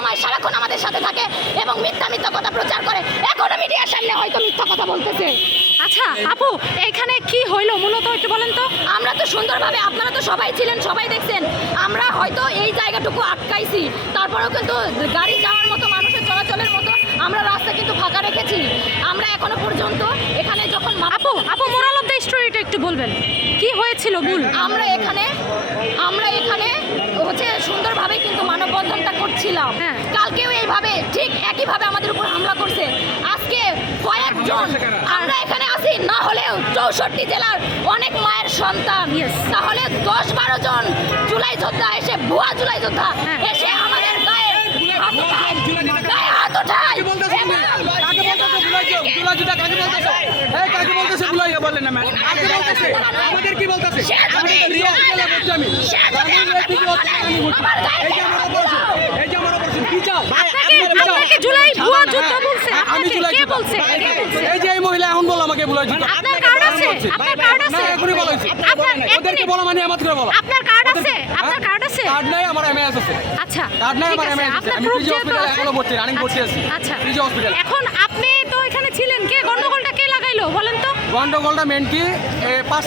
সময় সারাক্ষণ আমাদের সাথে থাকে এবং মিথ্যা কথা প্রচার করে। এখন মিডিয়ার সামনে হয়তো মিথ্যা কথা বলতেছে। আচ্ছা আপু, এখানে কি হইলো মূলত একটু বলেন তো। আমরা তো সুন্দরভাবে, আপনারা তো সবাই ছিলেন, সবাই দেখছেন, আমরা হয়তো এই জায়গাটুকু আটকাইছি, তারপরেও কিন্তু গাড়ি যাওয়ার মতো, মানুষের চলাচলের মতো আমরা রাস্তা কিন্তু ফাঁকা রেখেছি। আমরা এখনো পর্যন্ত এখানে যখন আপু মোরাল অফ দ্য স্টোরিটা একটু বলবেন, কি হয়েছিল মূল? আমরা এখানে হচ্ছে সুন্দরভাবে কিন্তু মানববন্ধনটা করছিলাম। হ্যাঁ। কালকেও এইভাবে ঠিক একইভাবে আমাদের উপর হামলা করছে। আজকে কয়েকজন আমরা এখানে আছি, না হলেও 64 জেলার অনেক মায়ের সন্তান, তাহলে 10-12 জন জুলাই যোদ্ধা এসে, ভুয়া জুলাই যোদ্ধা এসে আমাদের গায়ে হাত উঠায়। আপনাকে জুলাই ভুয়া যুদ্ধ বলছে? কে বলছে? এই যে এই মহিলা এখন বলো আমাকে ভুয়া যুদ্ধ। আপনার কার্ড আছে? আপনার কার্ড আছে? এখনই বলা হয়েছে। ওদেরকে বলা মানে আমার করে বলা। আপনার কার্ড আছে? আপনার কার্ড আছে? কার্ড নাই, আমার এমএএস আছে। আচ্ছা, কার্ড নাই, ঠিক আমার আছে। এমএএস আছে। আপনার আমি প্রুফ পিজি যেহেতু হসপিটালে আছে। এখনো ভর্তি, রানিং ভর্তি আছি। আচ্ছা, পিজি হসপিটাল। এখন আপনি তো এখানে ছিলেন, কে গন্ডগোলটা কে লাগাইলো বলেন তো? গন্ডগোলটা মেন কি, 5